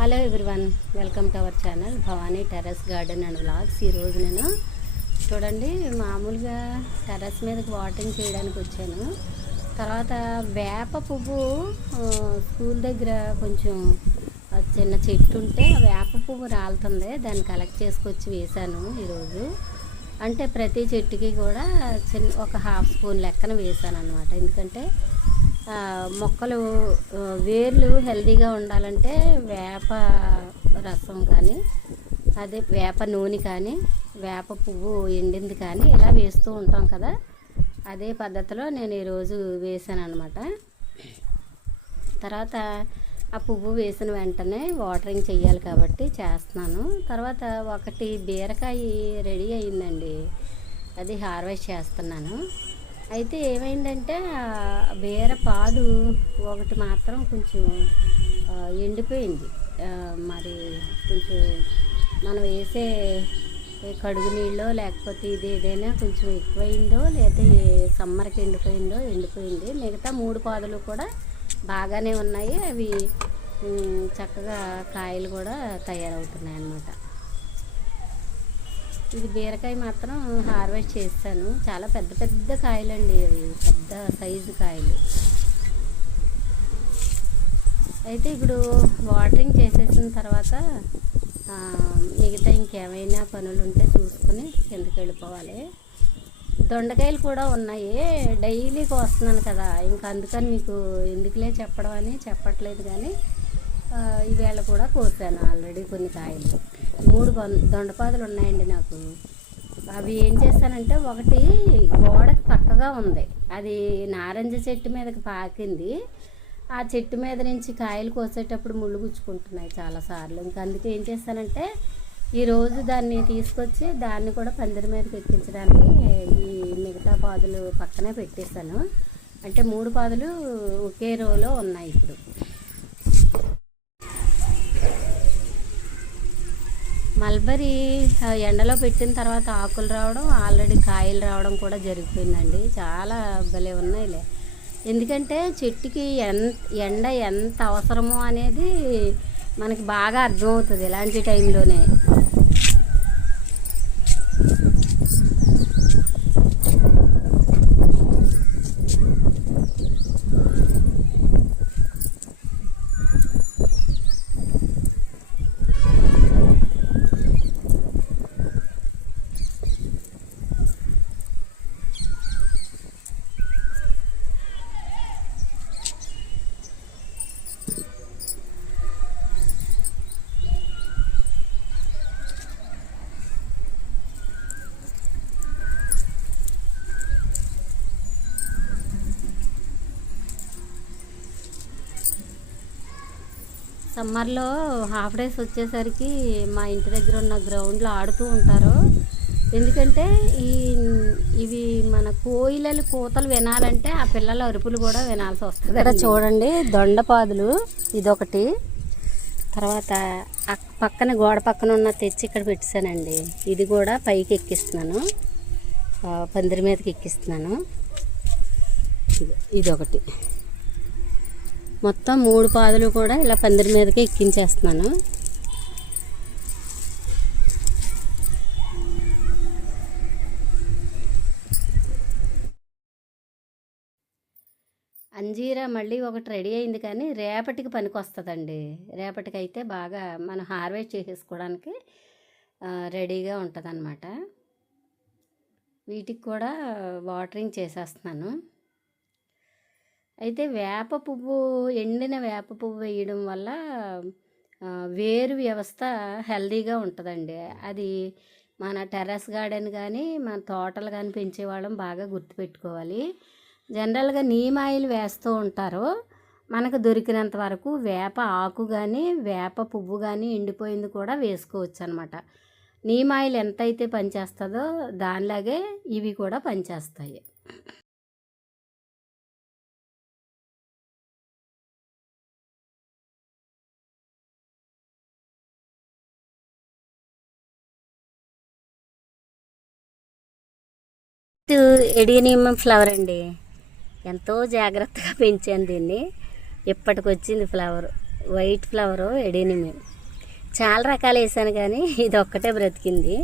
Hello everyone, welcome to our channel Bhavani terrace garden and vlogs. ఈరోజు నేను చూడండి మామూలుగా టెర్రస్ మీదకి వాటరింగ్ చేయడానికి వచ్చాను. తర్వాత వేప పువ్వు స్కూల్ దగ్గర కొంచెం చిన్న చెట్టు ఉంటే ఆ వేప పువ్వు రాలుతుంది, దాన్ని కలెక్ట్ చేసుకొచ్చి వేశాను ఈరోజు. అంటే ప్రతి చెట్టుకి కూడా ఒక హాఫ్ స్పూన్ లెక్కన వేసాను అనమాట. ఎందుకంటే మొక్కలు వేర్లు హెల్తీగా ఉండాలంటే వేప రసం కానీ అదే వేప నూనె కానీ వేప పువ్వు ఎండింది కానీ ఇలా వేస్తూ ఉంటాం కదా, అదే పద్ధతిలో నేను ఈరోజు వేసాను అనమాట. తర్వాత ఆ పువ్వు వేసిన వెంటనే వాటరింగ్ చెయ్యాలి కాబట్టి చేస్తున్నాను. తర్వాత ఒకటి బీరకాయ రెడీ అయిందండి, అది హార్వెస్ట్ చేస్తున్నాను. అయితే ఏమైందంటే బీర పాదు ఒకటి మాత్రం కొంచెం ఎండిపోయింది. మరి కొంచెం మనం వేసే కడుగు నీళ్ళో లేకపోతే ఇది ఏదైనా కొంచెం ఎక్కువైందో లేదా సమ్మర్కి ఎండిపోయింది. మిగతా 3 పాదులు కూడా బాగానే ఉన్నాయి, అవి చక్కగా కాయలు కూడా తయారవుతున్నాయి అన్నమాట. ఇది బీరకాయ మాత్రం హార్వెస్ట్ చేస్తాను, చాలా పెద్ద పెద్ద కాయలండి, అవి పెద్ద సైజు కాయలు. అయితే ఇప్పుడు వాటరింగ్ చేసేసిన తర్వాత మిగతా ఇంకేమైనా పనులు ఉంటే చూసుకుని కిందకి వెళ్ళిపోవాలి. దొండకాయలు కూడా ఉన్నాయి, డైలీ కోస్తున్నాను కదా, ఇంకా అందుకని మీకు ఎందుకులే చెప్పడం అని చెప్పట్లేదు. కానీ ఈవేళ కూడా కోసాను ఆల్రెడీ కొన్ని కాయలు. 3 దొండపాదులు ఉన్నాయండి నాకు. అవి ఏం చేస్తానంటే ఒకటి గోడకి పక్కగా ఉంది, అది నారింజ చెట్టు మీదకి పాకింది. ఆ చెట్టు మీద నుంచి కాయలు కోసేటప్పుడు ముళ్ళు గుచ్చుకుంటున్నాయి చాలాసార్లు. ఇంకా అందుకే ఏం చేస్తానంటే ఈరోజు దాన్ని తీసుకొచ్చి దాన్ని కూడా పందిరి మీదకి ఎక్కించడానికి ఈ మిగతా పాదులు పక్కనే పెట్టేశాను. అంటే 3 పాదులు ఒకే రోలో ఉన్నాయి. ఇప్పుడు మల్బరీ ఎండలో పెట్టిన తర్వాత ఆకులు రావడం, ఆల్రెడీ కాయలు రావడం కూడా జరిగిపోయిందండి. చాలా భలే ఉన్నాయిలే. ఎందుకంటే చెట్టుకి ఎండ ఎంత అవసరమో అనేది మనకి బాగా అర్థమవుతుంది ఇలాంటి టైంలోనే. సమ్మర్లో హాఫ్ డేస్ వచ్చేసరికి మా ఇంటి దగ్గర ఉన్న గ్రౌండ్లో ఆడుతూ ఉంటారు. ఎందుకంటే ఇవి మన కోయిలలు కూతలు వినాలంటే ఆ పిల్లల అరుపులు కూడా వినాల్సి వస్తుంది. ఇక్కడ చూడండి దొండపాదులు ఇదొకటి, తర్వాత పక్కన గోడ పక్కన ఉన్న తెచ్చి ఇక్కడ పెట్టేశానండి. ఇది కూడా పైకి ఎక్కిస్తున్నాను, పందిరి మీదకి ఎక్కిస్తున్నాను. ఇదొకటి, మొత్తం 3 పాదులు కూడా ఇలా పందిరి మీదకి ఎక్కించేస్తున్నాను. అంజీరా మళ్ళీ ఒకటి రెడీ అయింది, కానీ రేపటికి పనికి వస్తుందండి. రేపటికి అయితే బాగా మనం హార్వెస్ట్ చేసేసుకోవడానికి రెడీగా ఉంటుంది అన్నమాట. వీటికి కూడా వాటరింగ్ చేసేస్తున్నాను. అయితే ఎండిన వేప పువ్వు వేయడం వల్ల వేరు వ్యవస్థ హెల్దీగా ఉంటుందండి. అది మన టెర్రస్ గార్డెన్ కానీ మన తోటలు కానీ పెంచేవాళ్ళం బాగా గుర్తుపెట్టుకోవాలి. జనరల్గా నీమ్ ఆయిల్ వేస్తూ ఉంటారు, మనకు దొరికినంత వరకు వేప ఆకు కానీ వేప పువ్వు కానీ ఎండిపోయింది కూడా వేసుకోవచ్చు అనమాట. నీమ్ ఆయిల్ ఎంతైతే పనిచేస్తుందో దానిలాగే ఇవి కూడా పనిచేస్తాయి. ఎడీనియం ఫ్లవర్ అండి, ఎంతో జాగ్రత్తగా పెంచాను దీన్ని, ఇప్పటికొచ్చింది ఫ్లవర్. White flower adenium. చాలా రకాలు వేసాను కానీ ఇది ఒక్కటే బ్రతికింది.